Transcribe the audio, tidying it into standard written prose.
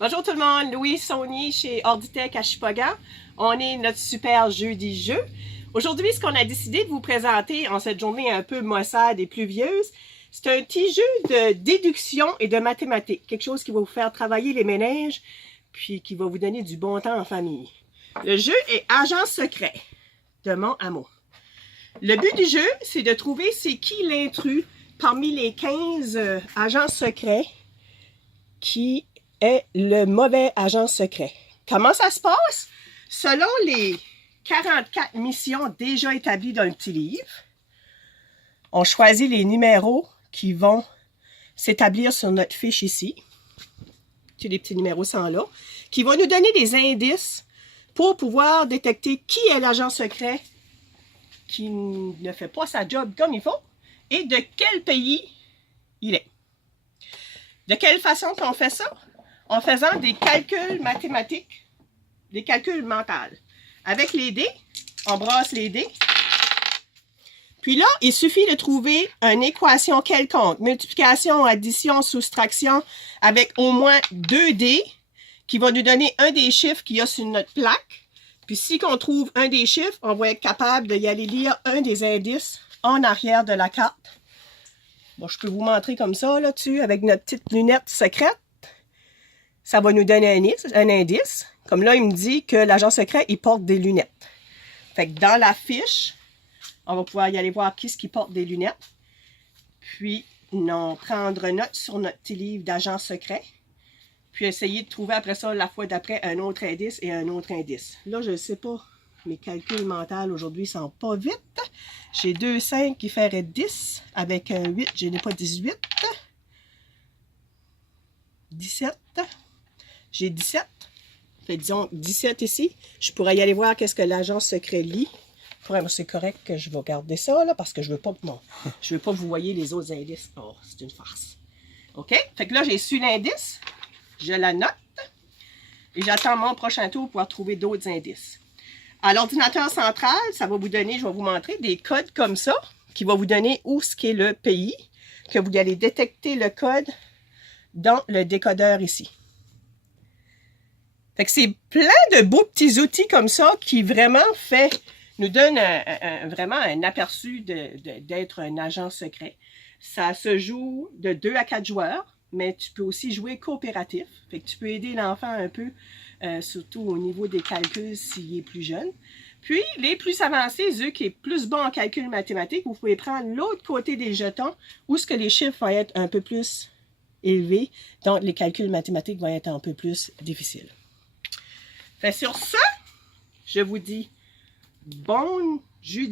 Bonjour tout le monde, Louise Saunier chez Orditech à Shippagan. On est notre super jeudi jeu. Aujourd'hui, ce qu'on a décidé de vous présenter en cette journée un peu maussade et pluvieuse, c'est un petit jeu de déduction et de mathématiques. Quelque chose qui va vous faire travailler les méninges, puis qui va vous donner du bon temps en famille. Le jeu est Agent secret de Mont Hameau. Le but du jeu, c'est de trouver c'est qui l'intrus parmi les 15 agents secrets qui est le mauvais agent secret. Comment ça se passe? Selon les 44 missions déjà établies dans le petit livre, on choisit les numéros qui vont s'établir sur notre fiche ici. Tous les petits numéros sont là, qui vont nous donner des indices pour pouvoir détecter qui est l'agent secret qui ne fait pas sa job comme il faut et de quel pays il est. De quelle façon qu'on fait ça? En faisant des calculs mathématiques, des calculs mentaux. Avec les dés, on brasse les dés. Puis là, il suffit de trouver une équation quelconque, multiplication, addition, soustraction, avec au moins 2 dés, qui va nous donner un des chiffres qu'il y a sur notre plaque. Puis si on trouve un des chiffres, on va être capable d'y aller lire un des indices en arrière de la carte. Bon, je peux vous montrer comme ça, là-dessus, avec notre petite lunette secrète. Ça va nous donner un indice. Comme là, il me dit que l'agent secret, il porte des lunettes. Fait que dans la fiche, on va pouvoir y aller voir qui est-ce qui porte des lunettes. Puis, prendre note sur notre petit livre d'agent secret. Puis, essayer de trouver après ça, la fois d'après, un autre indice et un autre indice. Là, je ne sais pas. Mes calculs mentaux aujourd'hui sont pas vite. J'ai 2 5 qui feraient 10. Avec un 8, je n'ai pas 18. 17. J'ai 17. Fait, disons 17 ici. Je pourrais y aller voir qu'est-ce que l'agent secret lit. C'est correct que je vais garder ça, là, parce que je veux pas que vous voyez les autres indices. Oh, c'est une farce. OK? Fait que là, j'ai su l'indice. Je la note. Et j'attends mon prochain tour pour pouvoir trouver d'autres indices. À l'ordinateur central, ça va vous donner, je vais vous montrer, des codes comme ça, qui va vous donner où ce qu'est le pays, que vous allez détecter le code dans le décodeur ici. Fait que c'est plein de beaux petits outils comme ça qui vraiment nous donnent vraiment un aperçu d'être un agent secret. Ça se joue de 2 à 4 joueurs, mais tu peux aussi jouer coopératif. Fait que tu peux aider l'enfant un peu, surtout au niveau des calculs s'il est plus jeune. Puis, les plus avancés, eux qui est plus bons en calcul mathématique, vous pouvez prendre l'autre côté des jetons où ce que les chiffres vont être un peu plus élevés, donc les calculs mathématiques vont être un peu plus difficiles. Fait sur ça, je vous dis bon jeudi.